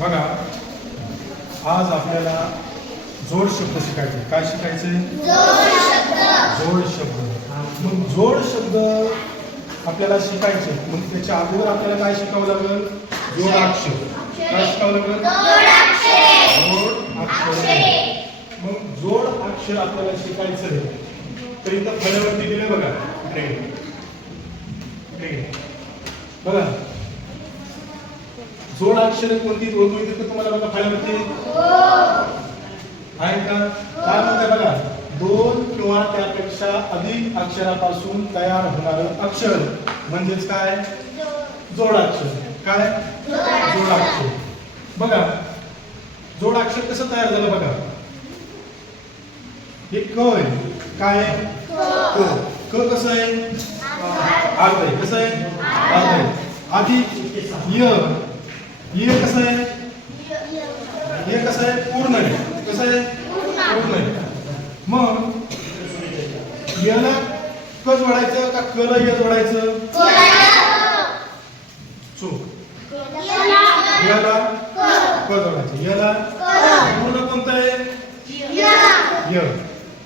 बघा आज आपल्याला जोड शब्द शिकायचे. काय शिकायचे? जोड शब्द. मग जोड शब्द आपल्याला शिकायचे. मग त्याच्या अगोदर आपल्याला काय शिकावं लागेल? जोडाक्षर काय शिकावं लागेल? जोड अक्षर. मग जोड अक्षर आपल्याला शिकायचं तर इथं फळ्यावरती दिले बघा. बघा. जोड अक्षर कोणती? ओळखू येते तुम्हाला बघा फळ्यावरती आहे का? काय म्हणते बघा? दोन किंवा त्यापेक्षा अधिक अक्षरापासून तयार होणार अक्षर. म्हणजेच काय? जोडाक्षर काय? जोडाक्षर बघा जोडाक्षर कसं तयार झालं बघा? हे क आहे. काय? क. क कसं आहे? अर्ध आहे कसं आहे? अर्ध आहे आधी य. ये कसं आहे? हे कसं आहे? पूर्ण आहे. कसं आहे? पूर्ण आहे. मग याला क जोडायचं का क य जोडायचं? चूक याला क जोडायचं. याला पूर्ण कोणतं आहे? य.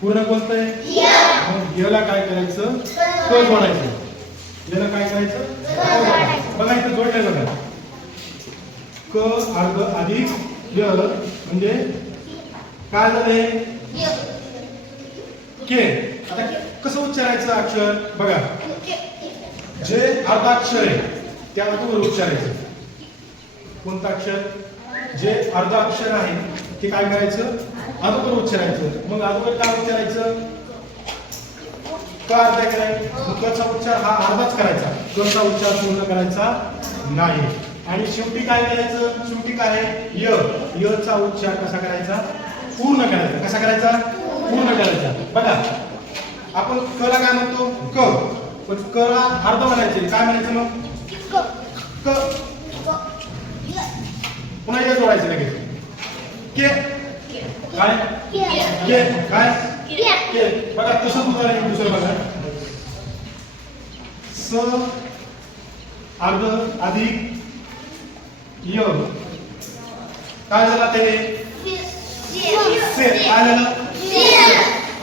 पूर्ण कोणतं आहे? मग याला काय करायचं? क जोडायचं. याला काय करायचं? क जोडायचं. बघा इथं जोडलं बघा क अर्ध अधिक य म्हणजे काय झालंय के. आता कसं उच्चारायचं अक्षर? बघा. जे अर्धाक्षर आहे त्या अगोदर उच्चारायचं. कोणतं अक्षर? जे अर्ध अक्षर आहे ते काय करायचं? अगोदर उच्चारायचं. मग अगोदर काय उच्चारायचं? का अर्धा करायचं कचा उच्चार हा अर्धाच करायचा. कचा उच्चार पूर्ण करायचा? नाही. आणि शेवटी काय करायचं? शेवटी काय आहे? य. य चा उच्चार कसा करायचा? पूर्ण करायचा. कसा करायचा? पूर्ण करायचा. बघा. आपण क ला काय म्हणतो? क. पण क ला अर्ध म्हणायचे. काय म्हणायचं मग? क. पुन्हा ये जोडायचं लगेच. के. काय? के. काय? के. बघा उदाहरण आहे दुसरं बघा. स. अर्ध अधिक य काय झाला ते काय झालं?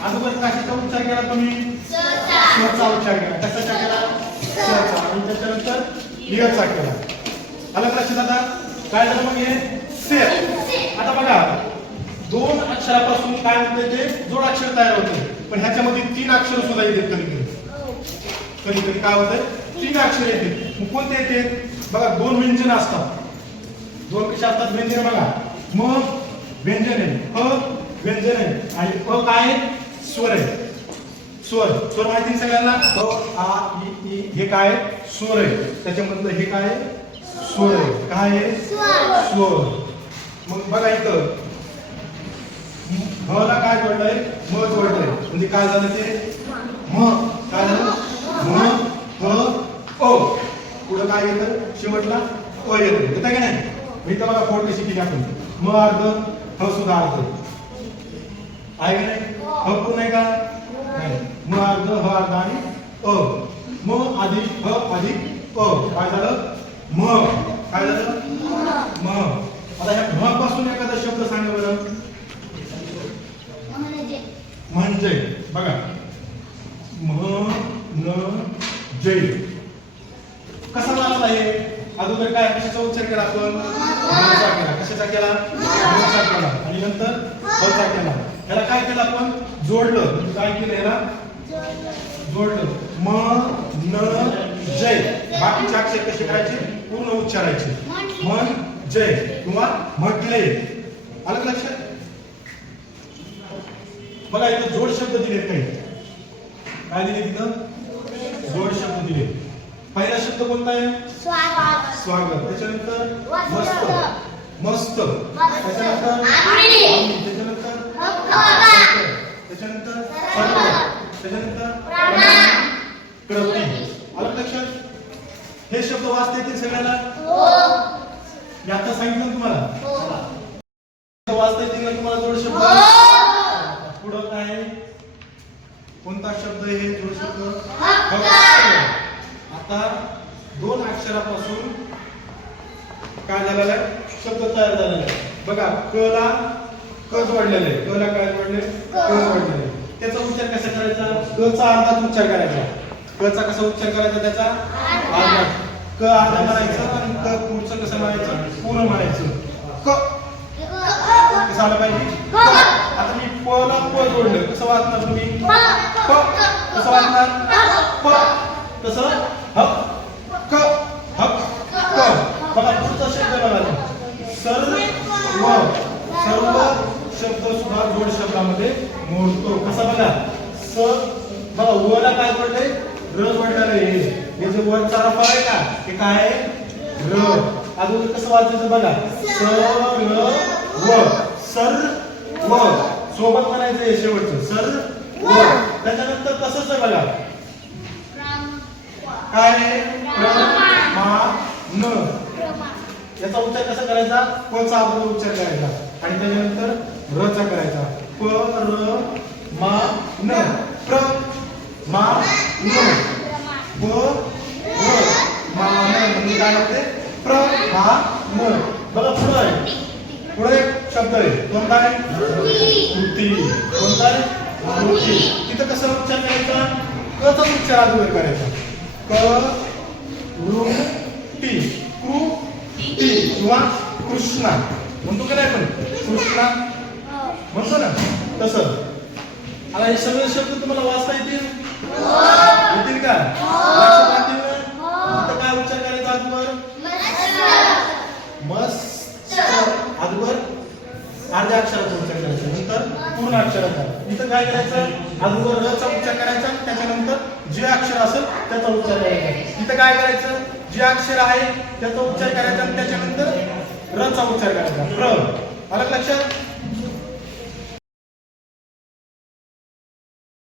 अगोदर कशाचा उच्चार केला तुम्ही? स्वचा उच्चार केला. कशाचा केला? स्वचा आणि त्याच्यानंतर लियचा केला. आलं का लक्षात आता? काय झालं मग हे? सेफ आता बघा. दोन अक्षरापासून काय होते ते? जोड अक्षर तयार होते. पण ह्याच्यामध्ये तीन अक्षर सुद्धा येतात कधी कधी कधी कधी काय होतं? तीन अक्षर येते मग कोणते येते बघा दोन व्यंजन असतात. दोन कसे असतात? व्यंजन बघा. म व्यंजन आहे. अ व्यंजन आहे. आणि अ काय आहे? स्वर आहे. स्वर. स्वर माहिती सगळ्यांना? अ आ इ ई हे काय स्वर आहे. त्याच्यामधलं हे काय स्वर आहे. काय आहे? स्वर. मग बघा इथं. म ला काय जोडलंय? म जोडलंय. म्हणजे काय झालं ते? म. काय झालं? म ह ओ पुढं काय येतं? शेवटला अ येतं. येतं का नाही? मी तर मला फोड कशी केली आपण? म अर्ध ह सुद्धा अर्ध. आहे का नाही? ह पूर्ण आहे का? नाही. म अर्ध ह अर्ध आणि अ. म अधिक ह अधिक अ. काय झालं? म. काय झालं? म. आता ह्या म पासून एखादा शब्द सांगा बरं. म्हणजे. बघा. म्हणजे कसा लागला हे अगोदर काय कशाचा उच्चार केला आपण मचा केला? कशाचा केला. आणि नंतर हचा केला. याला काय केलं आपण? जोडलं. म्हणजे काय केलं याला? जोडलं. म न जय. बाकीचे अक्षर कसे करायचे? पूर्ण उच्चारायचे. मन जय. किंवा म्हटले. आलं लक्षात? बघा इथं जोड शब्द दिले काही. काय दिले तिथं? जोड शब्द दिले. पहिला शब्द कोणता आहे? स्वागत. त्याच्यानंतर मस्त मस्त. त्याच्यानंतर. त्याच्यानंतर त्याच्यानंतर त्याच्यानंतर प्रति आलं लक्षात? हे शब्द वाचता येतील सगळ्यांना? मी आता सांगितलं तुम्हाला. वाचता येतील ना तुम्हाला जोड शब्द पुढं काय? कोणता शब्द हे जोड शब्द. आता दोन अक्षरापासून काय झालेला आहे? शब्द तयार झालेला आहे बघा क ला क जोडलेलं आहे क ला काय जोडले क. जोडलेलं त्याचा उच्चार कसा करायचा? क चा अर्धाच उच्चार करायचा. क चा कसा उच्चार करायचा त्याचा? अर्धा क अर्धा म्हणायचं आणि क पुढचं कसं म्हणायचं पूर्ण म्हणायचं क. कसं आलं पाहिजे? आता मी प ला प जोडलं. कसं वाचणार तुम्ही? प. कसं वाचणार? प. कसं हप क हप क बघा पुढचा शब्द बघा सर्व सर्व शब्द जोड शब्दामध्ये मोडतो कसा बघा? स बघा काय पडलंय? र पडणार आहे हे जे वरचा रफा आहे का हे काय आहे? र. अजून कसं वाचायचं बघा? स र व. सर व. सोबत म्हणायचं आहे शेवटचं. सर व. त्याच्यानंतर तसंच आहे बघा. काय प्र मा न याचा उच्चार कसा करायचा? कोणचा आपण उच्चार करायचा. आणि त्याच्यानंतर र चा करायचा. प र मा न. प्र मा न. प र मा न. म्हणजे काय लागते? प्र मा न. बघा पुढं आहे. पुढे एक शब्द आहे. कोणता आहे? कृती कोणता आहे? कृती तिथं कसं उच्चार करायचा? कचा उच्चार अगोदर करायचा. क ऋ टी. कृ ती किंवा कृष्णा. म्हणतो का नाही पण कृष्णा. म्हणतो ना तसं. आता हे सगळे शब्द तुम्हाला वाचता येतील? येतील का? ना इथं काय उच्चार करायचा अगोदर मस्त. अगोदर अर्ध्या अक्षराचा उच्चार करायचा. नंतर पूर्ण अक्षराचा. इथं काय करायचं? अगोदर र चा उच्चार करायचा. त्याच्यानंतर जे अक्षर असेल त्याचा उच्चार करायचा. इथं काय करायचं? जे अक्षर आहे त्याचा उच्चार करायचा आणि त्याच्यानंतर र चा उच्चार करायचा. प्र. आलं लक्षात?